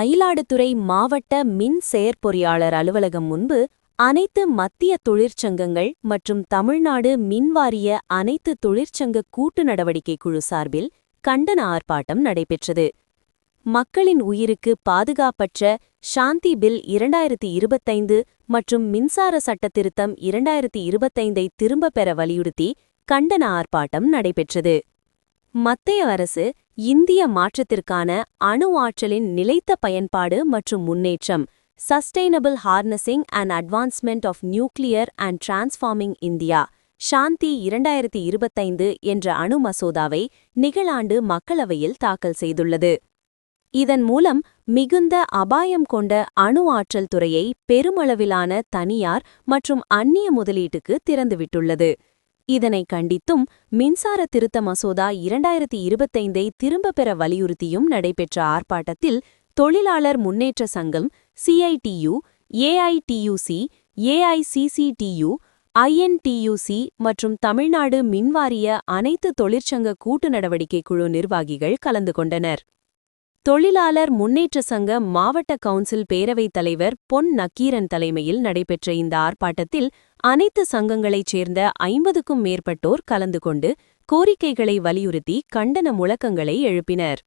மயிலாடுதுறை மாவட்ட மின் செயற்பொறியாளர் அலுவலகம் முன்பு அனைத்து மத்திய தொழிற்சங்கங்கள் மற்றும் தமிழ்நாடு மின்வாரிய அனைத்து தொழிற்சங்க கூட்டு நடவடிக்கை குழு சார்பில் கண்டன ஆர்ப்பாட்டம் நடைபெற்றது. மக்களின் உயிருக்கு பாதுகாப்பற்ற சாந்தி பில் 2025 மற்றும் மின்சார சட்டத்திருத்தம் 2025ஐ திரும்பப் பெற வலியுறுத்தி கண்டன ஆர்ப்பாட்டம் நடைபெற்றது. மத்திய அரசு இந்திய மாற்றத்திற்கான அணு ஆற்றலின் நிலைத்த பயன்பாடு மற்றும் முன்னேற்றம் sustainable harnessing and advancement of nuclear and transforming India Shanti 2025 என்ற அணு மசோதாவை நிகழாண்டு மக்களவையில் தாக்கல் செய்துள்ளது. இதன் மூலம் மிகுந்த அபாயம் கொண்ட அணு ஆற்றல் துறையை பெருமளவிலான தனியார் மற்றும் அந்நிய முதலீட்டுக்கு திறந்துவிட்டுள்ளது. இதனை கண்டித்தும் மின்சார திருத்த மசோதா 2025ஐ திரும்பப் பெற வலியுறுத்தியும் நடைபெற்ற ஆர்ப்பாட்டத்தில் தொழிலாளர் முன்னேற்ற சங்கம் CITU, AITUC, AICCTU, INTUC மற்றும் தமிழ்நாடு மின்வாரிய அனைத்து தொழிற்சங்க கூட்டு நடவடிக்கை குழு நிர்வாகிகள் கலந்து கொண்டனர். தொழிலாளர் முன்னேற்ற சங்க மாவட்ட கவுன்சில் பேரவைத் தலைவர் பொன் நக்கீரன் தலைமையில் நடைபெற்ற இந்த ஆர்ப்பாட்டத்தில் அனைத்து சங்கங்களைச் சேர்ந்த 50க்கும் மேற்பட்டோர் கலந்து கொண்டு கோரிக்கைகளை வலியுறுத்தி கண்டன முழக்கங்களை எழுப்பினர்.